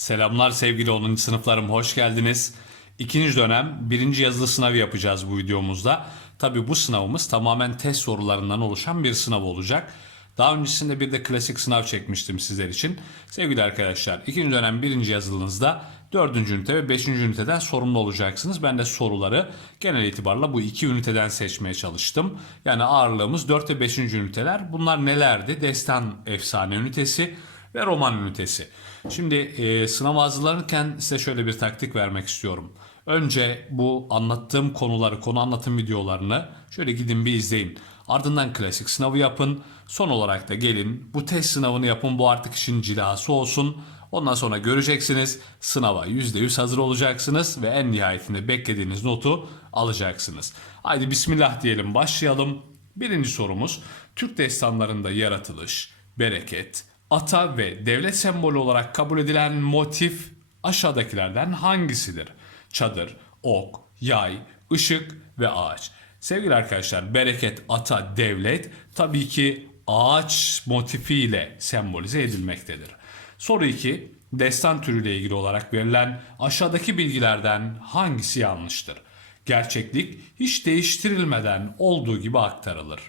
Selamlar sevgili 10. sınıflarım, hoş geldiniz. İkinci dönem birinci yazılı sınavı yapacağız bu videomuzda. Tabi bu sınavımız tamamen test sorularından oluşan bir sınav olacak. Daha öncesinde bir de klasik sınav çekmiştim sizler için. Sevgili arkadaşlar, ikinci dönem birinci yazılınızda dördüncü ünite ve beşinci üniteden sorumlu olacaksınız. Ben de soruları genel itibarla bu iki üniteden seçmeye çalıştım. Yani ağırlığımız 4 ve 5. üniteler. Bunlar nelerdi? Destan efsane ünitesi ve roman ünitesi. Şimdi e, sınav hazırlanırken size şöyle bir taktik vermek istiyorum. Önce bu anlattığım konuları, konu anlatım videolarını şöyle gidin bir izleyin. Ardından klasik sınavı yapın. Son olarak da gelin bu test sınavını yapın. Bu artık işin cilası olsun. Ondan sonra göreceksiniz sınava %100 hazır olacaksınız ve en nihayetinde beklediğiniz notu alacaksınız. Haydi bismillah diyelim başlayalım. Birinci sorumuz Türk destanlarında yaratılış, bereket, ata ve devlet sembolü olarak kabul edilen motif aşağıdakilerden hangisidir? Çadır, ok, yay, ışık ve ağaç. Sevgili arkadaşlar bereket, ata, devlet tabii ki ağaç motifiyle sembolize edilmektedir. Soru 2. Destan türüyle ilgili olarak verilen aşağıdaki bilgilerden hangisi yanlıştır? Gerçeklik hiç değiştirilmeden olduğu gibi aktarılır.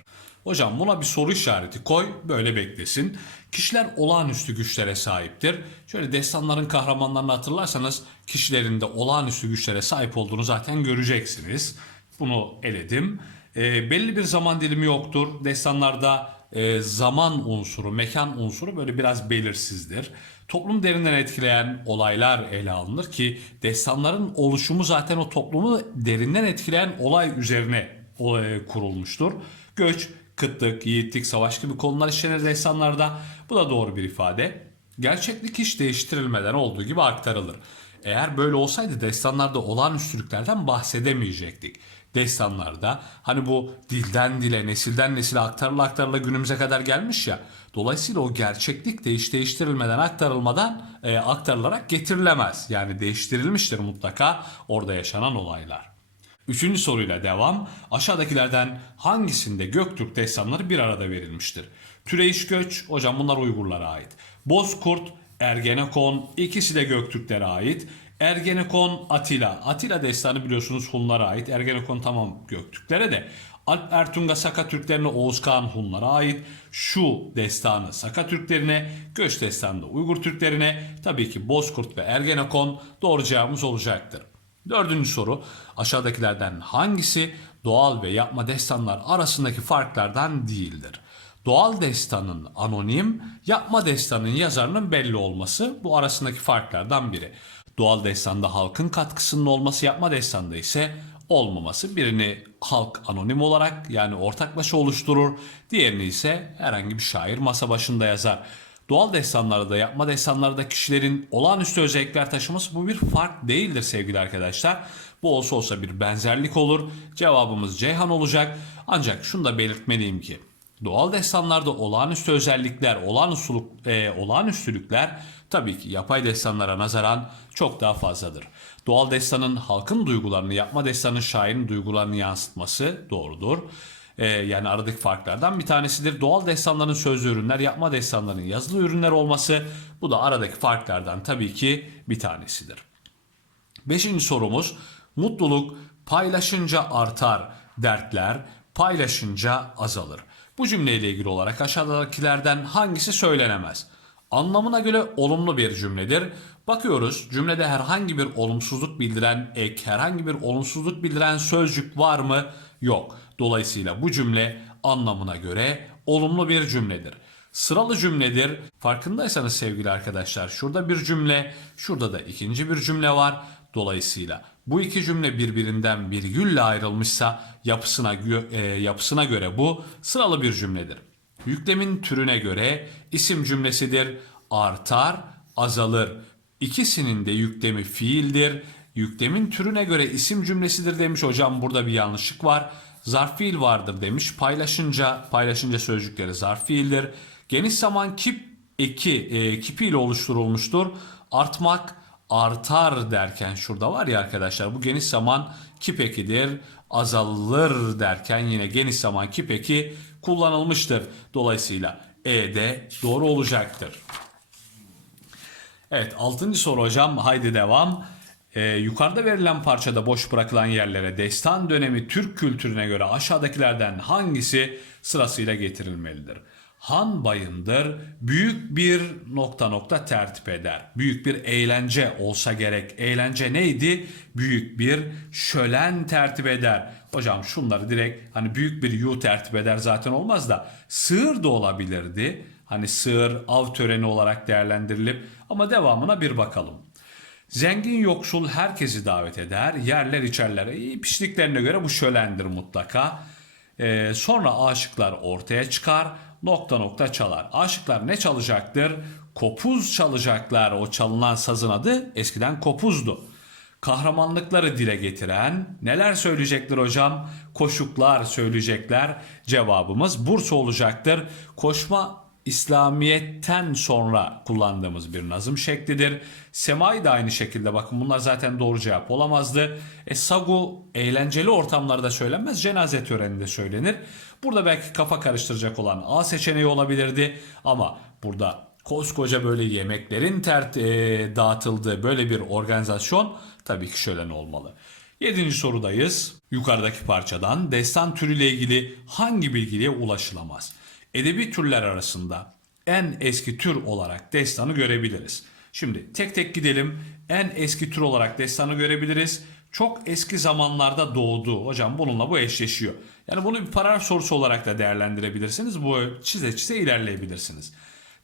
Hocam buna bir soru işareti koy, böyle beklesin. Kişiler olağanüstü güçlere sahiptir. Şöyle destanların kahramanlarını hatırlarsanız kişilerin de olağanüstü güçlere sahip olduğunu zaten göreceksiniz. Bunu eledim. E, belli bir zaman dilimi yoktur. Destanlarda e, zaman unsuru, mekan unsuru böyle biraz belirsizdir. Toplum derinden etkileyen olaylar ele alınır ki destanların oluşumu zaten o toplumu derinden etkileyen olay üzerine e, kurulmuştur. Göç, kıtlık, yiğitlik, savaş gibi konular işlenir destanlarda. Bu da doğru bir ifade. Gerçeklik hiç değiştirilmeden olduğu gibi aktarılır. Eğer böyle olsaydı destanlarda olağanüstülüklerden bahsedemeyecektik. Destanlarda hani bu dilden dile, nesilden nesile aktarıla aktarıla günümüze kadar gelmiş ya. Dolayısıyla o gerçeklik de hiç değiştirilmeden aktarılmadan e, aktarılarak getirilemez. Yani değiştirilmiştir mutlaka orada yaşanan olaylar. Üçüncü soruyla devam. Aşağıdakilerden hangisinde Göktürk destanları bir arada verilmiştir? Türeyiş Göç, hocam bunlar Uygurlara ait. Bozkurt, Ergenekon, ikisi de Göktürklere ait. Ergenekon, Atilla. Atilla destanı biliyorsunuz Hunlara ait. Ergenekon tamam Göktürklere de. Alp Ertunga Saka Türklerine Oğuz Kağan Hunlara ait. Şu destanı Saka Türklerine, Göç destanı da Uygur Türklerine. Tabii ki Bozkurt ve Ergenekon doğru cevabımız olacaktır. Dördüncü soru aşağıdakilerden hangisi doğal ve yapma destanlar arasındaki farklardan değildir? Doğal destanın anonim, yapma destanın yazarının belli olması bu arasındaki farklardan biri. Doğal destanda halkın katkısının olması, yapma destanda ise olmaması. Birini halk anonim olarak yani ortaklaşa oluşturur, diğerini ise herhangi bir şair masa başında yazar. Doğal destanlarda, yapma destanlarda kişilerin olağanüstü özellikler taşıması bu bir fark değildir sevgili arkadaşlar. Bu olsa olsa bir benzerlik olur. Cevabımız Ceyhan olacak. Ancak şunu da belirtmeliyim ki doğal destanlarda olağanüstü özellikler, olağanüstülük, e, olağanüstülükler tabii ki yapay destanlara nazaran çok daha fazladır. Doğal destanın halkın duygularını, yapma destanın şairin duygularını yansıtması doğrudur. Ee, yani aradaki farklardan bir tanesidir. Doğal destanların sözlü ürünler, yapma destanların yazılı ürünler olması bu da aradaki farklardan tabii ki bir tanesidir. Beşinci sorumuz mutluluk paylaşınca artar, dertler paylaşınca azalır. Bu cümleyle ilgili olarak aşağıdakilerden hangisi söylenemez? Anlamına göre olumlu bir cümledir. Bakıyoruz cümlede herhangi bir olumsuzluk bildiren ek, herhangi bir olumsuzluk bildiren sözcük var mı? Yok. Dolayısıyla bu cümle anlamına göre olumlu bir cümledir. Sıralı cümledir. Farkındaysanız sevgili arkadaşlar şurada bir cümle, şurada da ikinci bir cümle var. Dolayısıyla bu iki cümle birbirinden virgülle ayrılmışsa yapısına e, yapısına göre bu sıralı bir cümledir. Yüklemin türüne göre isim cümlesidir. Artar, azalır. İkisinin de yüklemi fiildir. Yüklemin türüne göre isim cümlesidir demiş hocam burada bir yanlışlık var. Zarf fiil vardır demiş. Paylaşınca paylaşınca sözcükleri zarf fiildir. Geniş zaman kip eki e, kipiyle oluşturulmuştur. Artmak artar derken şurada var ya arkadaşlar bu geniş zaman kip ekidir. Azalır derken yine geniş zaman kip eki kullanılmıştır. Dolayısıyla E de doğru olacaktır. Evet 6. soru hocam haydi devam. Ee, yukarıda verilen parçada boş bırakılan yerlere destan dönemi Türk kültürüne göre aşağıdakilerden hangisi sırasıyla getirilmelidir? Han bayındır, büyük bir nokta nokta tertip eder. Büyük bir eğlence olsa gerek. Eğlence neydi? Büyük bir şölen tertip eder. Hocam şunları direkt hani büyük bir yu tertip eder zaten olmaz da sığır da olabilirdi. Hani sığır av töreni olarak değerlendirilip ama devamına bir bakalım. Zengin yoksul herkesi davet eder, yerler içerler. İyi piştiklerine göre bu şölendir mutlaka. Ee, sonra aşıklar ortaya çıkar, nokta nokta çalar. Aşıklar ne çalacaktır? Kopuz çalacaklar. O çalınan sazın adı eskiden kopuzdu. Kahramanlıkları dile getiren neler söyleyecekler hocam? Koşuklar söyleyecekler. Cevabımız Bursa olacaktır. Koşma İslamiyet'ten sonra kullandığımız bir nazım şeklidir. Semai de aynı şekilde bakın bunlar zaten doğru cevap olamazdı. E, sagu eğlenceli ortamlarda söylenmez cenaze töreninde söylenir. Burada belki kafa karıştıracak olan A seçeneği olabilirdi ama burada koskoca böyle yemeklerin tert e, dağıtıldığı böyle bir organizasyon tabii ki şölen olmalı. Yedinci sorudayız. Yukarıdaki parçadan destan türüyle ilgili hangi bilgiye ulaşılamaz? Edebi türler arasında en eski tür olarak destanı görebiliriz. Şimdi tek tek gidelim. En eski tür olarak destanı görebiliriz. Çok eski zamanlarda doğdu. Hocam bununla bu eşleşiyor. Yani bunu bir paragraf sorusu olarak da değerlendirebilirsiniz. Bu çize çize ilerleyebilirsiniz.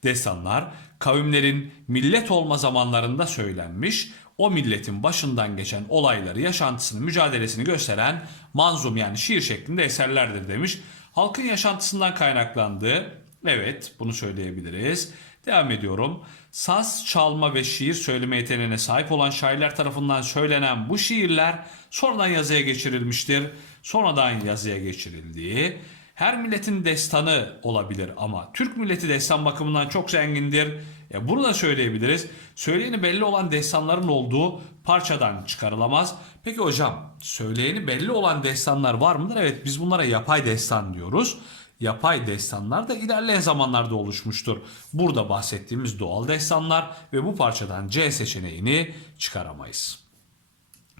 Destanlar kavimlerin millet olma zamanlarında söylenmiş, o milletin başından geçen olayları, yaşantısını, mücadelesini gösteren manzum yani şiir şeklinde eserlerdir demiş. Halkın yaşantısından kaynaklandığı, evet bunu söyleyebiliriz. Devam ediyorum. Saz, çalma ve şiir söyleme yeteneğine sahip olan şairler tarafından söylenen bu şiirler sonradan yazıya geçirilmiştir. Sonradan yazıya geçirildiği, her milletin destanı olabilir ama Türk milleti destan bakımından çok zengindir. E bunu da söyleyebiliriz. Söyleyeni belli olan destanların olduğu parçadan çıkarılamaz. Peki hocam söyleyeni belli olan destanlar var mıdır? Evet biz bunlara yapay destan diyoruz. Yapay destanlar da ilerleyen zamanlarda oluşmuştur. Burada bahsettiğimiz doğal destanlar ve bu parçadan C seçeneğini çıkaramayız.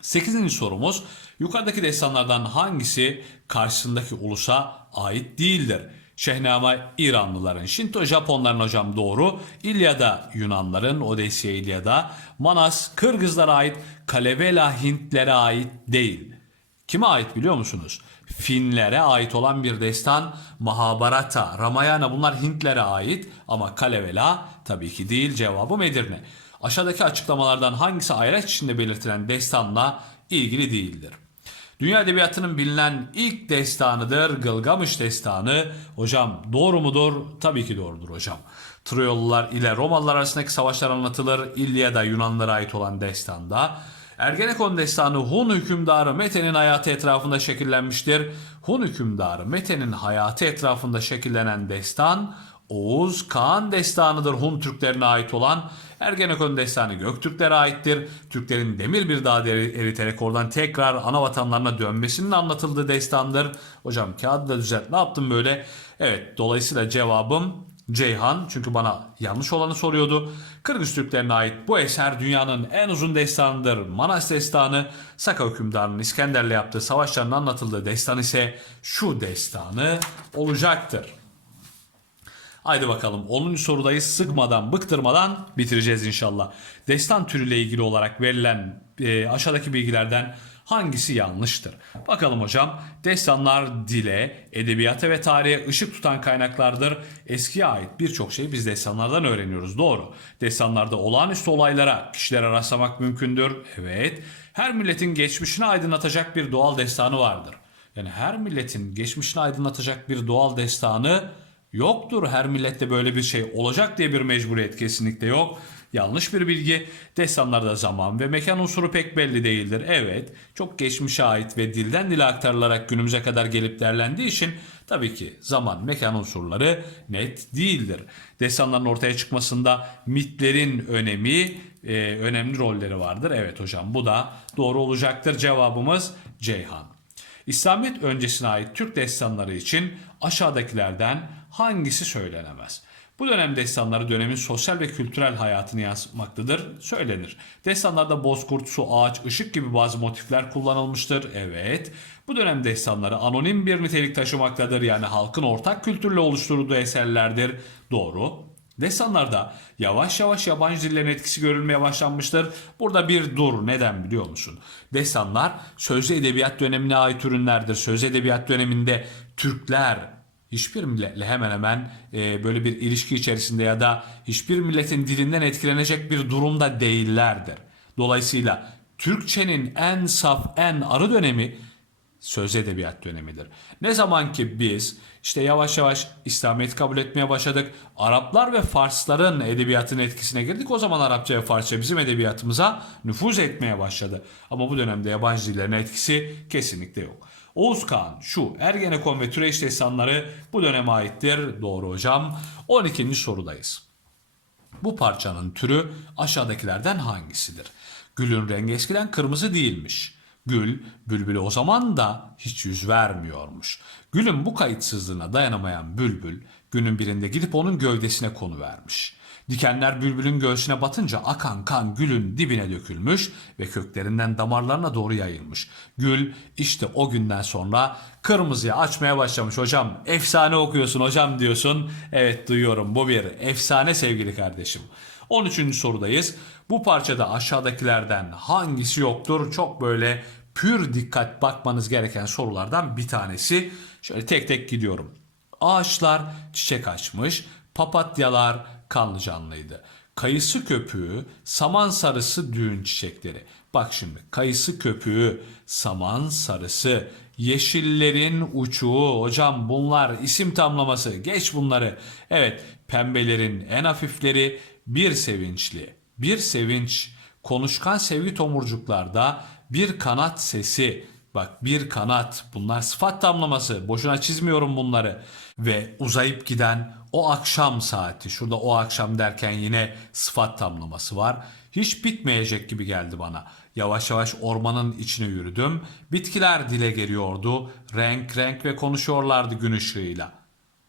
8. sorumuz yukarıdaki destanlardan hangisi karşısındaki ulusa ait değildir? Şehname İranlıların, Şinto Japonların hocam doğru. İlyada Yunanların, Odesya İlyada. Manas Kırgızlara ait, Kalevela Hintlere ait değil. Kime ait biliyor musunuz? Finlere ait olan bir destan Mahabharata, Ramayana bunlar Hintlere ait ama Kalevela tabii ki değil cevabı Edirne. Aşağıdaki açıklamalardan hangisi ayraç içinde belirtilen destanla ilgili değildir? Dünya edebiyatının bilinen ilk destanıdır Gılgamış destanı. Hocam doğru mudur? Tabii ki doğrudur hocam. Troyalılar ile Romalılar arasındaki savaşlar anlatılır. İlyada Yunanlara ait olan destanda. Ergenekon destanı Hun hükümdarı Mete'nin hayatı etrafında şekillenmiştir. Hun hükümdarı Mete'nin hayatı etrafında şekillenen destan Oğuz Kaan destanıdır Hun Türklerine ait olan. Ergenekon destanı Göktürklere aittir. Türklerin demir bir dağ eriterek oradan tekrar ana vatanlarına dönmesinin anlatıldığı destandır. Hocam kağıdı da düzelt ne yaptım böyle? Evet dolayısıyla cevabım Ceyhan çünkü bana yanlış olanı soruyordu. Kırgız Türklerine ait bu eser dünyanın en uzun destanıdır. Manas destanı Saka hükümdarının İskender'le yaptığı savaşların anlatıldığı destan ise şu destanı olacaktır. Haydi bakalım 10. sorudayız. Sıkmadan, bıktırmadan bitireceğiz inşallah. Destan türüyle ilgili olarak verilen e, aşağıdaki bilgilerden hangisi yanlıştır? Bakalım hocam. Destanlar dile, edebiyata ve tarihe ışık tutan kaynaklardır. Eskiye ait birçok şeyi biz destanlardan öğreniyoruz. Doğru. Destanlarda olağanüstü olaylara, kişilere rastlamak mümkündür. Evet. Her milletin geçmişini aydınlatacak bir doğal destanı vardır. Yani her milletin geçmişini aydınlatacak bir doğal destanı Yoktur her millette böyle bir şey olacak diye bir mecburiyet kesinlikle yok. Yanlış bir bilgi. Destanlarda zaman ve mekan unsuru pek belli değildir. Evet, çok geçmişe ait ve dilden dile aktarılarak günümüze kadar gelip derlendiği için tabii ki zaman, mekan unsurları net değildir. Destanların ortaya çıkmasında mitlerin önemi, e, önemli rolleri vardır. Evet hocam bu da doğru olacaktır. Cevabımız Ceyhan. İslamiyet öncesine ait Türk destanları için aşağıdakilerden hangisi söylenemez? Bu dönem destanları dönemin sosyal ve kültürel hayatını yansıtmaktadır söylenir. Destanlarda bozkurt, su, ağaç, ışık gibi bazı motifler kullanılmıştır. Evet. Bu dönem destanları anonim bir nitelik taşımaktadır. Yani halkın ortak kültürle oluşturduğu eserlerdir. Doğru. Destanlarda yavaş yavaş yabancı dillerin etkisi görülmeye başlanmıştır. Burada bir dur. Neden biliyor musun? Destanlar sözlü edebiyat dönemine ait ürünlerdir. Sözlü edebiyat döneminde Türkler hiçbir milletle hemen hemen e, böyle bir ilişki içerisinde ya da hiçbir milletin dilinden etkilenecek bir durumda değillerdir. Dolayısıyla Türkçenin en saf, en arı dönemi söz edebiyat dönemidir. Ne zaman ki biz işte yavaş yavaş İslamiyet'i kabul etmeye başladık. Araplar ve Farsların edebiyatın etkisine girdik. O zaman Arapça ve Farsça bizim edebiyatımıza nüfuz etmeye başladı. Ama bu dönemde yabancı dillerin etkisi kesinlikle yok. Oğuz Kağan, şu Ergenekon ve Türeç destanları bu döneme aittir. Doğru hocam. 12. sorudayız. Bu parçanın türü aşağıdakilerden hangisidir? Gülün rengi eskiden kırmızı değilmiş. Gül, bülbülü o zaman da hiç yüz vermiyormuş. Gülün bu kayıtsızlığına dayanamayan bülbül, günün birinde gidip onun gövdesine konu vermiş. Dikenler bülbülün göğsüne batınca akan kan gülün dibine dökülmüş ve köklerinden damarlarına doğru yayılmış. Gül işte o günden sonra kırmızıya açmaya başlamış hocam. Efsane okuyorsun hocam diyorsun. Evet duyuyorum bu bir efsane sevgili kardeşim. 13. sorudayız. Bu parçada aşağıdakilerden hangisi yoktur? Çok böyle pür dikkat bakmanız gereken sorulardan bir tanesi. Şöyle tek tek gidiyorum. Ağaçlar çiçek açmış, papatyalar kanlı canlıydı. Kayısı köpüğü, saman sarısı düğün çiçekleri. Bak şimdi kayısı köpüğü, saman sarısı, yeşillerin uçuğu. Hocam bunlar isim tamlaması. Geç bunları. Evet pembelerin en hafifleri bir sevinçli. Bir sevinç. Konuşkan sevgi tomurcuklarda bir kanat sesi. Bak bir kanat. Bunlar sıfat tamlaması. Boşuna çizmiyorum bunları. Ve uzayıp giden o akşam saati. Şurada o akşam derken yine sıfat tamlaması var. Hiç bitmeyecek gibi geldi bana. Yavaş yavaş ormanın içine yürüdüm. Bitkiler dile geliyordu. Renk renk ve konuşuyorlardı gün ışığıyla.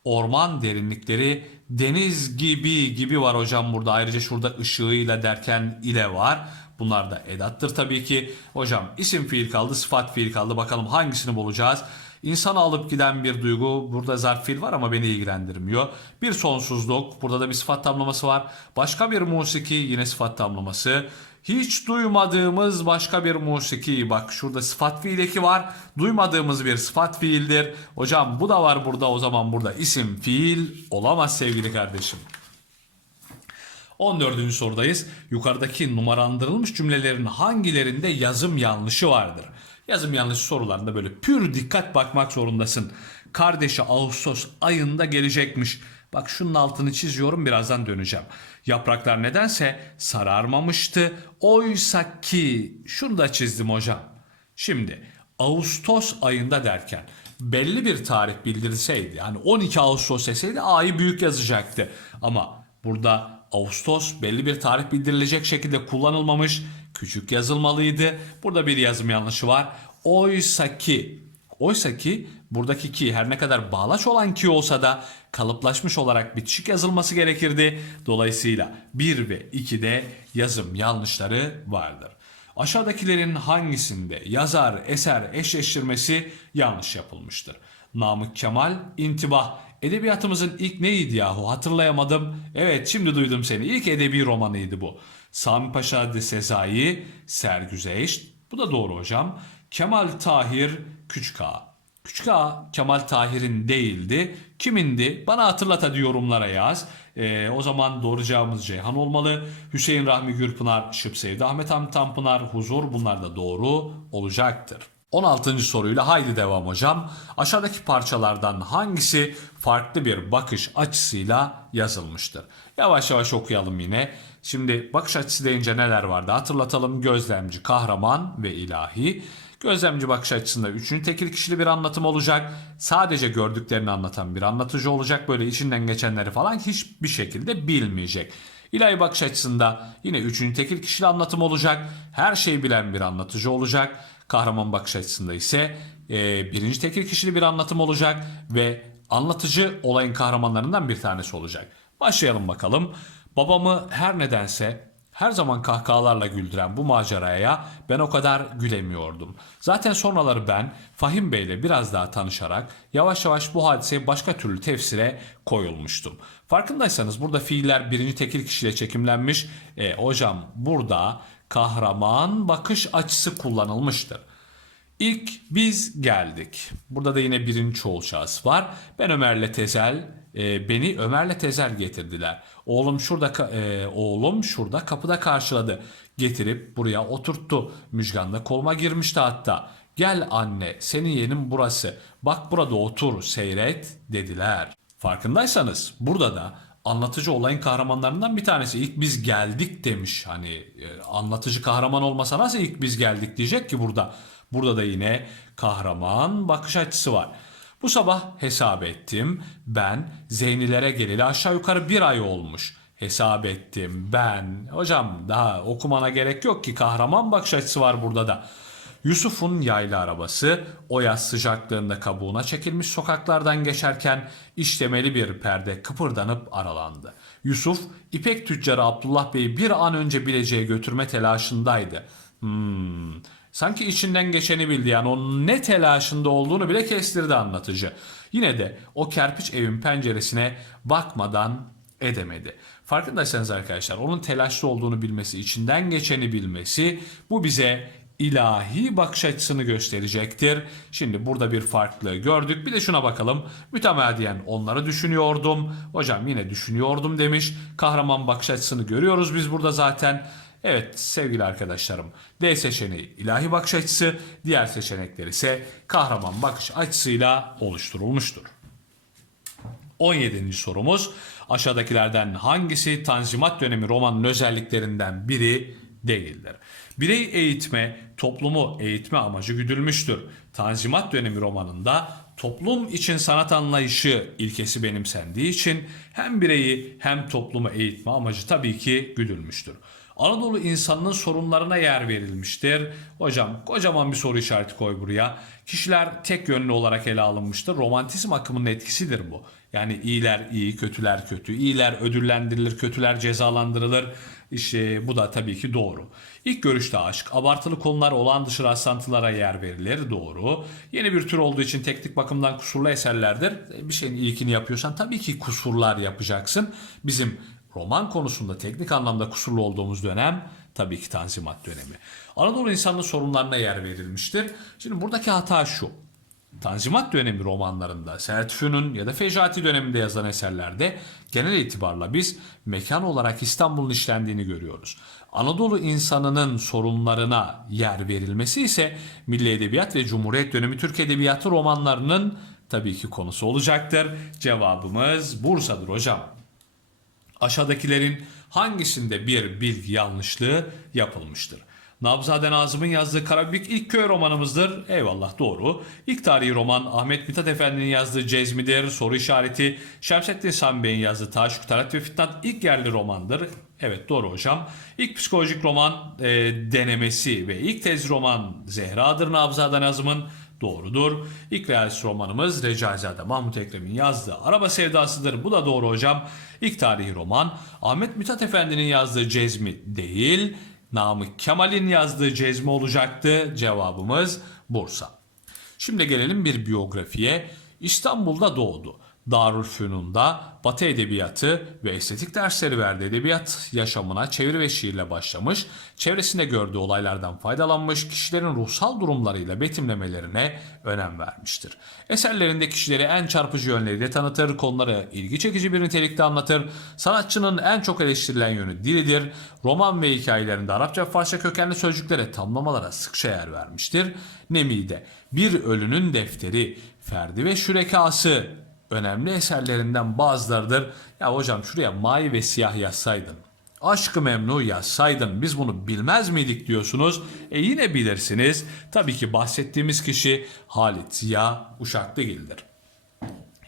Orman derinlikleri deniz gibi gibi var hocam burada. Ayrıca şurada ışığıyla derken ile var. Bunlar da edattır tabii ki. Hocam isim fiil kaldı, sıfat fiil kaldı. Bakalım hangisini bulacağız? İnsanı alıp giden bir duygu. Burada zarf fiil var ama beni ilgilendirmiyor. Bir sonsuzluk. Burada da bir sıfat tamlaması var. Başka bir musiki yine sıfat tamlaması. Hiç duymadığımız başka bir musiki. Bak şurada sıfat fiil eki var. Duymadığımız bir sıfat fiildir. Hocam bu da var burada. O zaman burada isim fiil olamaz sevgili kardeşim. 14. sorudayız. Yukarıdaki numaralandırılmış cümlelerin hangilerinde yazım yanlışı vardır? Yazım yanlışı sorularında böyle pür dikkat bakmak zorundasın. Kardeşi Ağustos ayında gelecekmiş. Bak şunun altını çiziyorum birazdan döneceğim. Yapraklar nedense sararmamıştı. Oysa ki şunu da çizdim hocam. Şimdi Ağustos ayında derken belli bir tarih bildirseydi yani 12 Ağustos deseydi A'yı büyük yazacaktı. Ama burada Ağustos belli bir tarih bildirilecek şekilde kullanılmamış. Küçük yazılmalıydı. Burada bir yazım yanlışı var. Oysa ki Oysa ki buradaki ki her ne kadar bağlaç olan ki olsa da kalıplaşmış olarak bitişik yazılması gerekirdi. Dolayısıyla 1 ve 2'de yazım yanlışları vardır. Aşağıdakilerin hangisinde yazar eser eşleştirmesi yanlış yapılmıştır? Namık Kemal intibah Edebiyatımızın ilk neydi yahu hatırlayamadım. Evet şimdi duydum seni. İlk edebi romanıydı bu. Sami Paşa de Sezai, Sergüzeşt. Bu da doğru hocam. Kemal Tahir Küçük Ağa. Küçük Ağa Kemal Tahir'in değildi. Kimindi? Bana hatırlat hadi yorumlara yaz. Ee, o zaman doğru cevabımız Ceyhan olmalı. Hüseyin Rahmi Gürpınar, Şıp Sevdi Ahmet Hamit Tanpınar, Huzur bunlar da doğru olacaktır. 16. soruyla haydi devam hocam. Aşağıdaki parçalardan hangisi farklı bir bakış açısıyla yazılmıştır? Yavaş yavaş okuyalım yine. Şimdi bakış açısı deyince neler vardı? Hatırlatalım gözlemci, kahraman ve ilahi. Gözlemci bakış açısında üçüncü tekil kişili bir anlatım olacak. Sadece gördüklerini anlatan bir anlatıcı olacak. Böyle içinden geçenleri falan hiçbir şekilde bilmeyecek. İlahi bakış açısında yine üçüncü tekil kişili anlatım olacak. Her şeyi bilen bir anlatıcı olacak. Kahraman bakış açısında ise e, birinci tekil kişili bir anlatım olacak ve anlatıcı olayın kahramanlarından bir tanesi olacak. Başlayalım bakalım. Babamı her nedense her zaman kahkahalarla güldüren bu maceraya ben o kadar gülemiyordum. Zaten sonraları ben Fahim Bey'le biraz daha tanışarak yavaş yavaş bu hadiseye başka türlü tefsire koyulmuştum. Farkındaysanız burada fiiller birinci tekil kişiyle çekimlenmiş. E, hocam burada kahraman bakış açısı kullanılmıştır. İlk biz geldik. Burada da yine birinci çoğul şahıs var. Ben Ömer'le Tezel, e, beni Ömer'le Tezel getirdiler. Oğlum şurada e, oğlum şurada kapıda karşıladı. Getirip buraya oturttu. Müjgan da koluma girmişti hatta. Gel anne, senin yerin burası. Bak burada otur, seyret dediler. Farkındaysanız burada da anlatıcı olayın kahramanlarından bir tanesi. İlk biz geldik demiş. Hani e, anlatıcı kahraman olmasa nasıl ilk biz geldik diyecek ki burada. Burada da yine kahraman bakış açısı var. Bu sabah hesap ettim. Ben Zeynilere geleli aşağı yukarı bir ay olmuş. Hesap ettim ben. Hocam daha okumana gerek yok ki kahraman bakış açısı var burada da. Yusuf'un yaylı arabası o yaz sıcaklığında kabuğuna çekilmiş sokaklardan geçerken işlemeli bir perde kıpırdanıp aralandı. Yusuf, İpek tüccarı Abdullah Bey'i bir an önce bileceğe götürme telaşındaydı. Hmm, sanki içinden geçeni bildi yani onun ne telaşında olduğunu bile kestirdi anlatıcı. Yine de o kerpiç evin penceresine bakmadan edemedi. Farkındaysanız arkadaşlar onun telaşlı olduğunu bilmesi, içinden geçeni bilmesi bu bize ilahi bakış açısını gösterecektir. Şimdi burada bir farklılığı gördük. Bir de şuna bakalım. Mütemadiyen onları düşünüyordum. Hocam yine düşünüyordum demiş. Kahraman bakış açısını görüyoruz biz burada zaten. Evet sevgili arkadaşlarım. D seçeneği ilahi bakış açısı, diğer seçenekler ise kahraman bakış açısıyla oluşturulmuştur. 17. sorumuz aşağıdakilerden hangisi Tanzimat dönemi romanın özelliklerinden biri değildir? Birey eğitme, toplumu eğitme amacı güdülmüştür. Tanzimat dönemi romanında toplum için sanat anlayışı ilkesi benimsendiği için hem bireyi hem toplumu eğitme amacı tabii ki güdülmüştür. Anadolu insanının sorunlarına yer verilmiştir. Hocam kocaman bir soru işareti koy buraya. Kişiler tek yönlü olarak ele alınmıştır. Romantizm akımının etkisidir bu. Yani iyiler iyi, kötüler kötü. İyiler ödüllendirilir, kötüler cezalandırılır. İşte bu da tabii ki doğru. İlk görüşte aşk, abartılı konular olağan dışı rastlantılara yer verilir. Doğru. Yeni bir tür olduğu için teknik bakımdan kusurlu eserlerdir. Bir şeyin ilkini yapıyorsan tabii ki kusurlar yapacaksın. Bizim roman konusunda teknik anlamda kusurlu olduğumuz dönem tabii ki Tanzimat dönemi. Anadolu insanının sorunlarına yer verilmiştir. Şimdi buradaki hata şu. Tanzimat dönemi romanlarında, Sertfü'nün ya da Fecati döneminde yazılan eserlerde genel itibarla biz mekan olarak İstanbul'un işlendiğini görüyoruz. Anadolu insanının sorunlarına yer verilmesi ise Milli Edebiyat ve Cumhuriyet dönemi Türk Edebiyatı romanlarının tabii ki konusu olacaktır. Cevabımız Bursa'dır hocam. Aşağıdakilerin hangisinde bir bilgi yanlışlığı yapılmıştır? Nabzade Nazım'ın yazdığı Karabük ilk köy romanımızdır. Eyvallah doğru. İlk tarihi roman Ahmet Mithat Efendi'nin yazdığı Cezmi'dir. Soru işareti Şemsettin Sami Bey'in yazdığı Taşuk Talat ve Fitnat ilk yerli romandır. Evet doğru hocam. İlk psikolojik roman e, denemesi ve ilk tez roman Zehra'dır Nabzade Nazım'ın. Doğrudur. İlk realist romanımız Recaizade Mahmut Ekrem'in yazdığı Araba Sevdası'dır. Bu da doğru hocam. İlk tarihi roman Ahmet Mithat Efendi'nin yazdığı Cezmi değil, Namık Kemal'in yazdığı Cezmi olacaktı. Cevabımız Bursa. Şimdi gelelim bir biyografiye. İstanbul'da doğdu. Darülfünun'da Batı Edebiyatı ve estetik dersleri verdi. Edebiyat yaşamına çeviri ve şiirle başlamış. Çevresinde gördüğü olaylardan faydalanmış, kişilerin ruhsal durumlarıyla betimlemelerine önem vermiştir. Eserlerinde kişileri en çarpıcı yönleriyle tanıtır, konuları ilgi çekici bir nitelikte anlatır. Sanatçının en çok eleştirilen yönü dilidir. Roman ve hikayelerinde Arapça ve Farsça kökenli sözcüklere, tamlamalara sıkça yer vermiştir. Nemi'de Bir Ölünün Defteri, Ferdi ve Şürekası önemli eserlerinden bazılarıdır. Ya hocam şuraya mavi ve siyah yazsaydın. Aşkı Memnu yazsaydın biz bunu bilmez miydik diyorsunuz. E yine bilirsiniz. Tabii ki bahsettiğimiz kişi Halit Ziya Uşaklıgil'dir.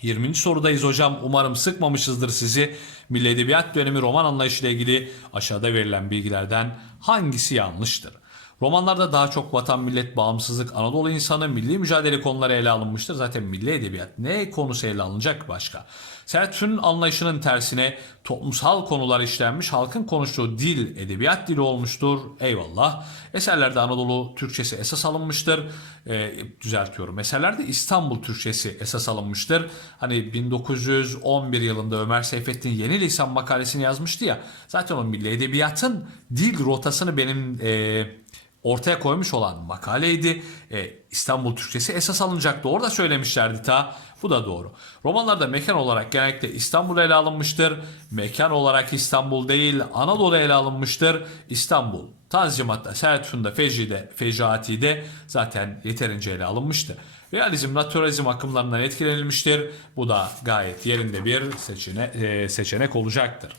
20. sorudayız hocam. Umarım sıkmamışızdır sizi. Milli Edebiyat dönemi roman anlayışıyla ilgili aşağıda verilen bilgilerden hangisi yanlıştır? Romanlarda daha çok vatan, millet, bağımsızlık, Anadolu insanı, milli mücadele konuları ele alınmıştır. Zaten milli edebiyat ne konusu ele alınacak başka? Sertün'ün anlayışının tersine toplumsal konular işlenmiş, halkın konuştuğu dil edebiyat dili olmuştur. Eyvallah. Eserlerde Anadolu Türkçesi esas alınmıştır. Ee, düzeltiyorum. Eserlerde İstanbul Türkçesi esas alınmıştır. Hani 1911 yılında Ömer Seyfettin Yeni Lisan makalesini yazmıştı ya. Zaten o milli edebiyatın dil rotasını benim e, ortaya koymuş olan makaleydi. E, İstanbul Türkçesi esas alınacaktı. Orada söylemişlerdi ta. Bu da doğru. Romanlarda mekan olarak genellikle İstanbul ele alınmıştır. Mekan olarak İstanbul değil Anadolu ele alınmıştır. İstanbul, Tanzimat'ta, Selçuk'ta, Feci'de, Fecati'de zaten yeterince ele alınmıştı. Realizm, naturalizm akımlarından etkilenilmiştir. Bu da gayet yerinde bir seçene, e, seçenek olacaktır.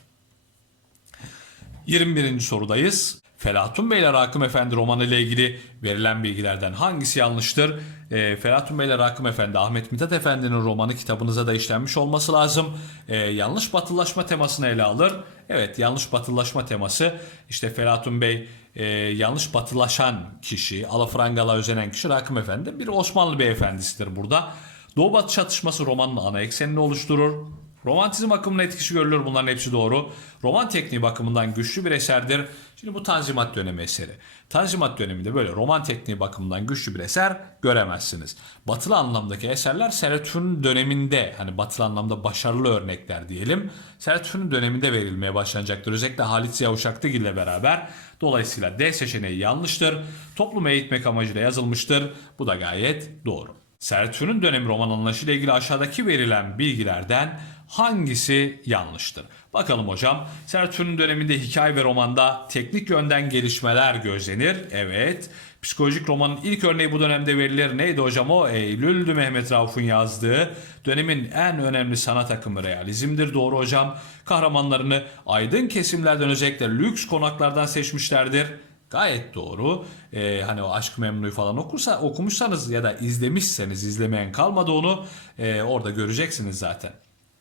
21. sorudayız. Felatun Beyler Hakim Efendi romanı ile ilgili verilen bilgilerden hangisi yanlıştır? E, Felatun Beyler Hakim Efendi, Ahmet Mithat Efendi'nin romanı kitabınıza da işlenmiş olması lazım. E, yanlış batılılaşma temasını ele alır. Evet yanlış batılılaşma teması işte Felatun Bey e, yanlış batılaşan kişi, alafrangala özenen kişi Hakim Efendi bir Osmanlı beyefendisidir burada. Doğu Batı çatışması romanın ana eksenini oluşturur. Romantizm akımının etkisi görülür bunların hepsi doğru. Roman tekniği bakımından güçlü bir eserdir. Şimdi bu Tanzimat dönemi eseri. Tanzimat döneminde böyle roman tekniği bakımından güçlü bir eser göremezsiniz. Batılı anlamdaki eserler Servetfünun döneminde hani batılı anlamda başarılı örnekler diyelim. Servetfünun döneminde verilmeye başlanacaktır. Özellikle Halit Ziya Uşaklıgil ile beraber. Dolayısıyla D seçeneği yanlıştır. Toplumu eğitmek amacıyla yazılmıştır. Bu da gayet doğru. Servetfünun dönemi roman anlayışı ile ilgili aşağıdaki verilen bilgilerden hangisi yanlıştır? Bakalım hocam. Servetfünun döneminde hikaye ve romanda teknik yönden gelişmeler gözlenir. Evet. Psikolojik romanın ilk örneği bu dönemde verilir. Neydi hocam o? Eylül'dü Mehmet Rauf'un yazdığı. Dönemin en önemli sanat akımı realizmdir. Doğru hocam. Kahramanlarını aydın kesimlerden özellikle lüks konaklardan seçmişlerdir. Gayet doğru. Ee, hani o Aşk Memnu'yu falan okursa okumuşsanız ya da izlemişseniz izlemeyen kalmadı onu e, orada göreceksiniz zaten.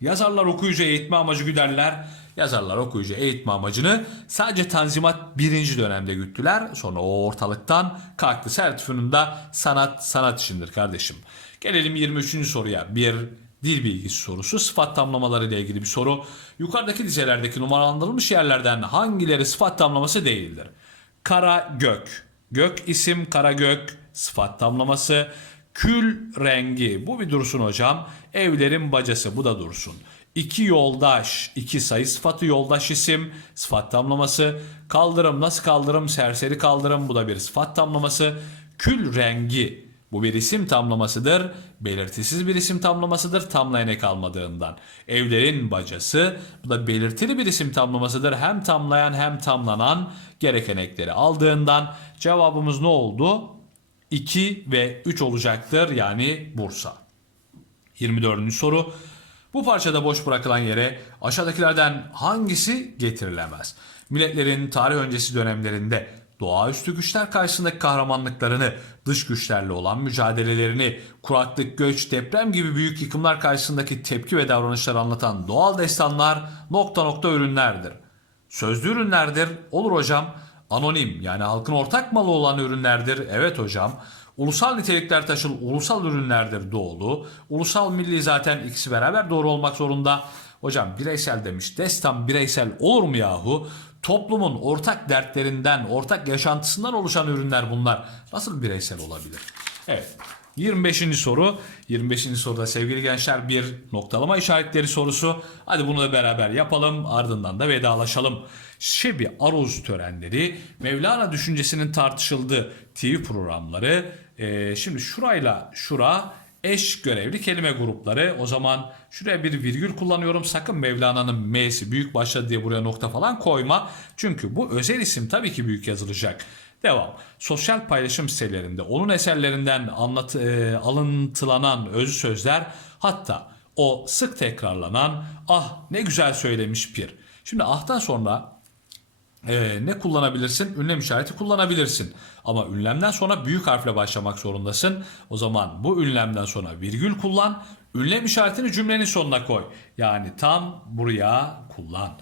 Yazarlar okuyucu eğitme amacı güderler. Yazarlar okuyucu eğitme amacını sadece Tanzimat birinci dönemde güttüler. Sonra o ortalıktan kalktı. Sertfünün de sanat sanat işindir kardeşim. Gelelim 23. soruya. Bir dil bilgisi sorusu. Sıfat tamlamaları ile ilgili bir soru. Yukarıdaki dizelerdeki numaralandırılmış yerlerden hangileri sıfat tamlaması değildir? Kara gök. Gök isim kara gök. Sıfat tamlaması. Kül rengi. Bu bir dursun hocam. Evlerin bacası. Bu da dursun. İki yoldaş. iki sayı sıfatı yoldaş isim. Sıfat tamlaması. Kaldırım nasıl kaldırım? Serseri kaldırım. Bu da bir sıfat tamlaması. Kül rengi. Bu bir isim tamlamasıdır. Belirtisiz bir isim tamlamasıdır tamlayan ek almadığından. Evlerin bacası bu da belirtili bir isim tamlamasıdır. Hem tamlayan hem tamlanan gereken ekleri aldığından cevabımız ne oldu? 2 ve 3 olacaktır yani Bursa. 24. soru. Bu parçada boş bırakılan yere aşağıdakilerden hangisi getirilemez? Milletlerin tarih öncesi dönemlerinde doğaüstü güçler karşısındaki kahramanlıklarını, dış güçlerle olan mücadelelerini, kuraklık, göç, deprem gibi büyük yıkımlar karşısındaki tepki ve davranışları anlatan doğal destanlar nokta nokta ürünlerdir. Sözlü ürünlerdir. Olur hocam. Anonim yani halkın ortak malı olan ürünlerdir. Evet hocam. Ulusal nitelikler taşır ulusal ürünlerdir doğulu. Ulusal milli zaten ikisi beraber doğru olmak zorunda. Hocam bireysel demiş. Destan bireysel olur mu yahu? Toplumun ortak dertlerinden, ortak yaşantısından oluşan ürünler bunlar. Nasıl bireysel olabilir? Evet. 25. soru. 25. soruda sevgili gençler bir noktalama işaretleri sorusu. Hadi bunu da beraber yapalım. Ardından da vedalaşalım. Şebi aruz törenleri, Mevlana düşüncesinin tartışıldığı TV programları. Ee, şimdi şurayla şura eş görevli kelime grupları. O zaman şuraya bir virgül kullanıyorum. Sakın Mevlana'nın M'si büyük başladı diye buraya nokta falan koyma. Çünkü bu özel isim tabii ki büyük yazılacak. Devam. Sosyal paylaşım sitelerinde onun eserlerinden anlat, e, alıntılanan özü sözler hatta o sık tekrarlanan ah ne güzel söylemiş pir. Şimdi ahtan sonra e, ne kullanabilirsin? Ünlem işareti kullanabilirsin. Ama ünlemden sonra büyük harfle başlamak zorundasın. O zaman bu ünlemden sonra virgül kullan. Ünlem işaretini cümlenin sonuna koy. Yani tam buraya kullan.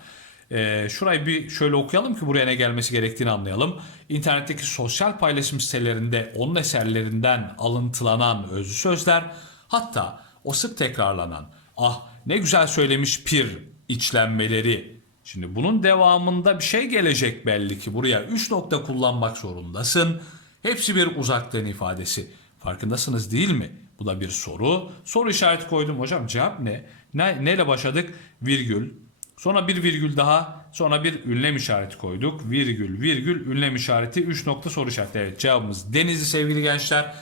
Ee, şurayı bir şöyle okuyalım ki buraya ne gelmesi gerektiğini anlayalım. İnternetteki sosyal paylaşım sitelerinde onun eserlerinden alıntılanan özlü sözler hatta o sık tekrarlanan ah ne güzel söylemiş pir içlenmeleri. Şimdi bunun devamında bir şey gelecek belli ki buraya 3 nokta kullanmak zorundasın. Hepsi bir uzaktan ifadesi. Farkındasınız değil mi? Bu da bir soru. Soru işareti koydum hocam. Cevap ne? ne neyle başladık? Virgül. Sonra bir virgül daha. Sonra bir ünlem işareti koyduk. Virgül, virgül, ünlem işareti. 3 nokta soru işareti. Evet cevabımız Denizli sevgili gençler.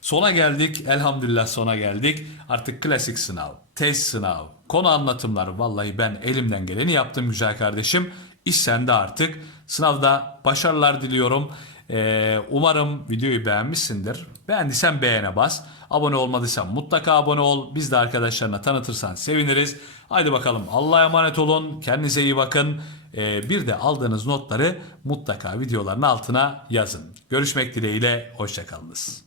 Sona geldik. Elhamdülillah sona geldik. Artık klasik sınav, test sınav, konu anlatımları. Vallahi ben elimden geleni yaptım güzel kardeşim. İş sende artık. Sınavda başarılar diliyorum. Ee, umarım videoyu beğenmişsindir. Beğendiysen beğene bas. Abone olmadıysan mutlaka abone ol. Biz de arkadaşlarına tanıtırsan seviniriz. Haydi bakalım Allah'a emanet olun. Kendinize iyi bakın. Ee, bir de aldığınız notları mutlaka videoların altına yazın. Görüşmek dileğiyle. Hoşçakalınız.